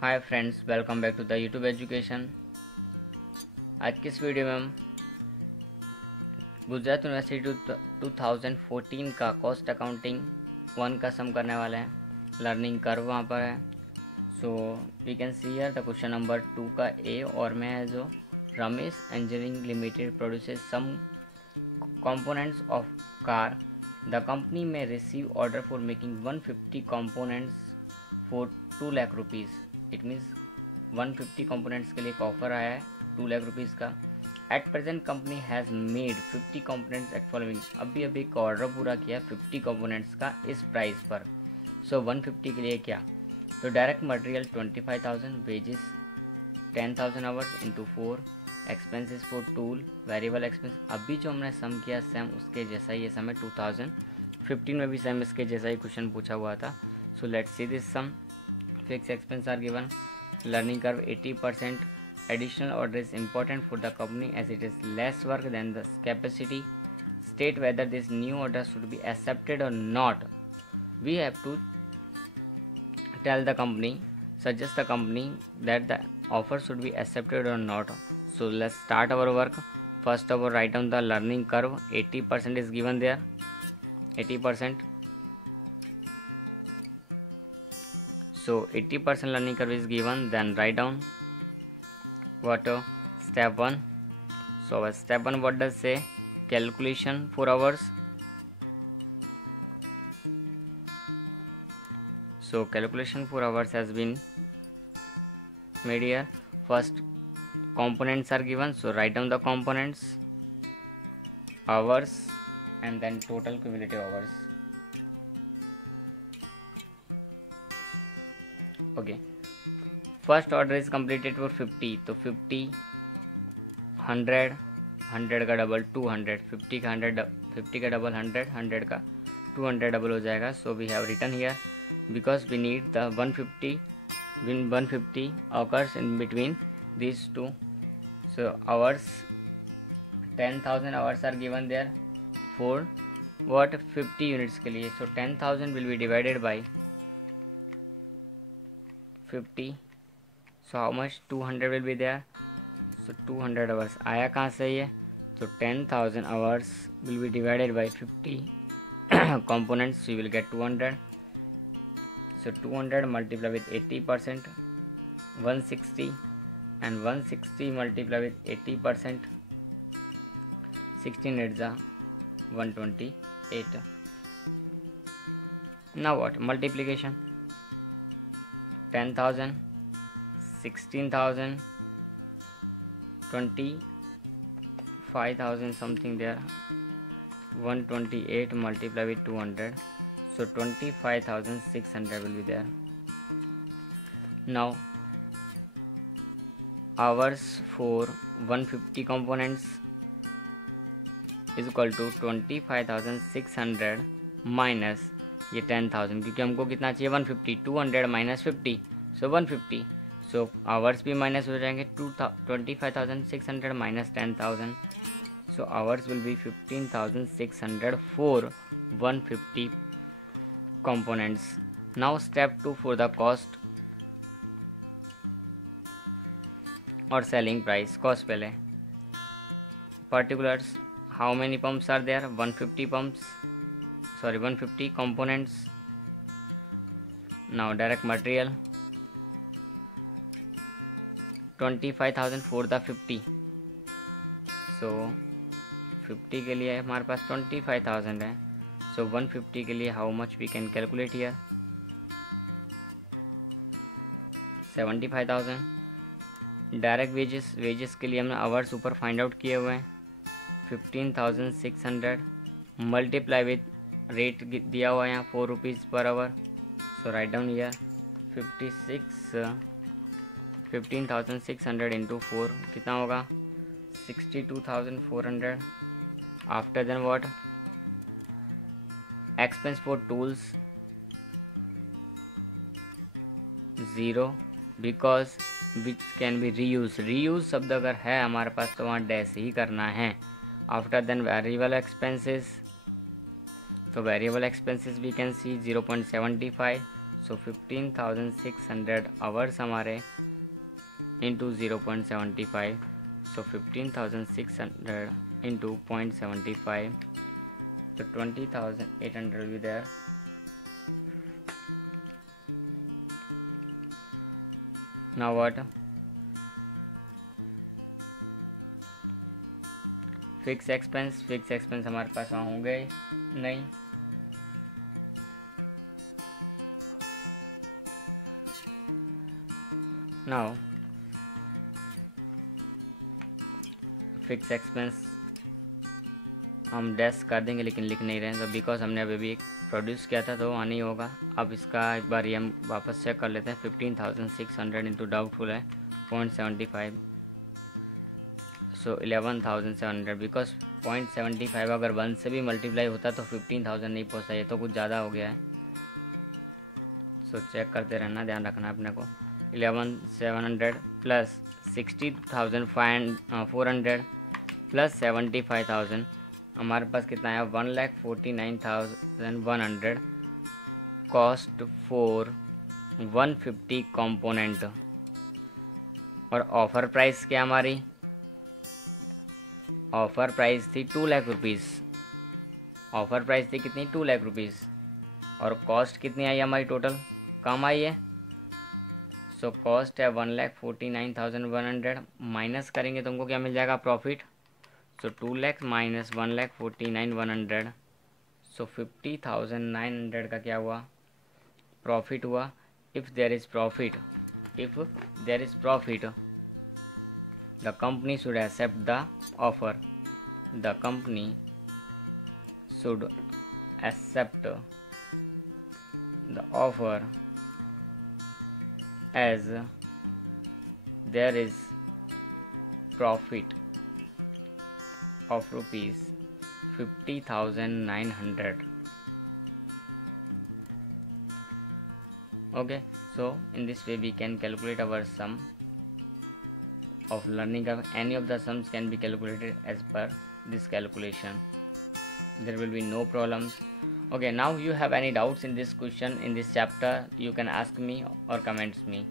Hi friends, welcome back to the YouTube education. आज की इस वीडियो में हम गुजरात यूनिवर्सिटी 2014 का कॉस्ट अकाउंटिंग 1 का सम करने वाले हैं। लर्निंग कर्व वहाँ पर है। So we can see here the question number 2 का ए और में है जो Ramesh engineering limited produces some components of car. The company may receive order for making 150 components for 2 lakh rupees. It means 150 components के लिए एक ऑफर आया है 2 लाख रुपीज़ का। At present company has made 50 components at following. अभी एक ऑर्डर पूरा किया 50 components का इस प्राइस पर। सो 150 के लिए क्या, तो डायरेक्ट मटेरियल 25,000, वेजेस 10,000 hours into 4, expenses for tool, variable expense. अभी जो हमने सम किया सेम उसके जैसा ही ये सम है। 2015 में भी सेम इसके जैसा ही क्वेश्चन पूछा हुआ था। So let's see this sum. Fix expense are given, learning curve 80%, additional order is important for the company as it is less work than the capacity, state whether this new order should be accepted or not, we have to tell the company, suggest the company that the offer should be accepted or not. So let's start our work. First of all, write down the learning curve. 80% is given there. 80%. So 80% learning curve is given. Then write down what step 1. So step 1 what does say? Calculation 4 hours. So calculation 4 hours has been made here. First components are given, so write down the components, hours, and then total cumulative hours. Okay, first order is completed for 50, तो 50, 100, 100 का डबल 200, 50 का 100, 50 का डबल 100, 100 का 200 डबल हो जाएगा. So we have written here because we need the 150 when 150 occurs in between these two. So hours 10,000 hours are given there for what 50 units के लिए. So 10,000 will be divided by 50. So how much 200 will be there. So 200 hours आया कहाँ से ये, तो 10,000 hours will be divided by 50 components, so you will get 200. So 200 multiply with 80%, 160, and 160 multiply with 80%, 16 8 128. Now what, multiplication, 10,000, 16,000, 25,000 something there, 128 multiply with 200. So 25,600 will be there. Now hours for 150 components is equal to 25,600 minus ये 10,000, क्योंकि हमको कितना चाहिए 150, 200 minus 50, so 150. So hours भी माइनस हो जाएंगे, 25,600 minus 10,000, so hours will be 15,600 for 150 components. Now step 2 for the cost or selling price. Cost पहले, particulars, how many pumps are there, 150 pumps, 150 components. Now direct material 25,000 for the 50. So 50 के लिए हमारे पास 25,000 है. So 150 के लिए how much we can calculate here, 75,000. Direct wages के लिए हमने आवर्स ऊपर फाइंड आउट किए हुए हैं, 15,600 मल्टीप्लाई विथ रेट दिया हुआ है यहाँ 4 रुपीज़ पर hour. So write down here 15,600 into 4 कितना होगा, 62,400. After then what, expense for tools 0 because which can be reuse शब्द अगर है हमारे पास तो वहाँ डैश ही करना है. आफ्टर देन वेरिएबल एक्सपेंसेस, तो variable expenses we can see 0.75 so 15,600 hours हमारे इंटू 0.75, सो 15,600 इंटू 0.75, तो 20,800 will be there. Now what? Fix expense हमारे पास वहाँ होंगे नहीं, नाउ फिक्स एक्सपेंस हम डैश कर देंगे, लेकिन लिख नहीं रहे हैं तो बिकॉज हमने अभी एक प्रोड्यूस किया था तो वहाँ नहीं होगा। अब इसका एक बार ये हम वापस चेक कर लेते हैं। 15,600 इंटू डाउटफुल है 0.75, सो 11,700, बिकॉज 0.75 अगर 1 से भी मल्टीप्लाई होता तो 15,000 नहीं पहुँचता, ये तो कुछ ज़्यादा हो गया है। सो चेक करते रहना, ध्यान रखना अपने को। 11,700 प्लस 60,400 प्लस 75,000, हमारे पास कितना है 1,49,100 कॉस्ट फॉर 150 कंपोनेंट। और ऑफ़र प्राइस क्या हमारी, ऑफ़र प्राइस थी 2 लाख रुपीज़, ऑफ़र प्राइस थी कितनी 2 लाख रुपीज़, और कॉस्ट कितनी आई हमारी टोटल, कम आई है। सो कॉस्ट है 1,49,100, माइनस करेंगे तो हमको क्या मिल जाएगा profit. So 2 lakh minus 1,49,100, so 50,900 का क्या हुआ प्रॉफिट हुआ। If there is profit, the company should accept the offer, the company should accept the offer as there is profit of rupees 50,900. Okay, so in this way we can calculate our sum of learning curve. Any of the sums can be calculated as per this calculation. There will be no problems. Okay, now you have any doubts in this question, in this chapter, you can ask me or comments me.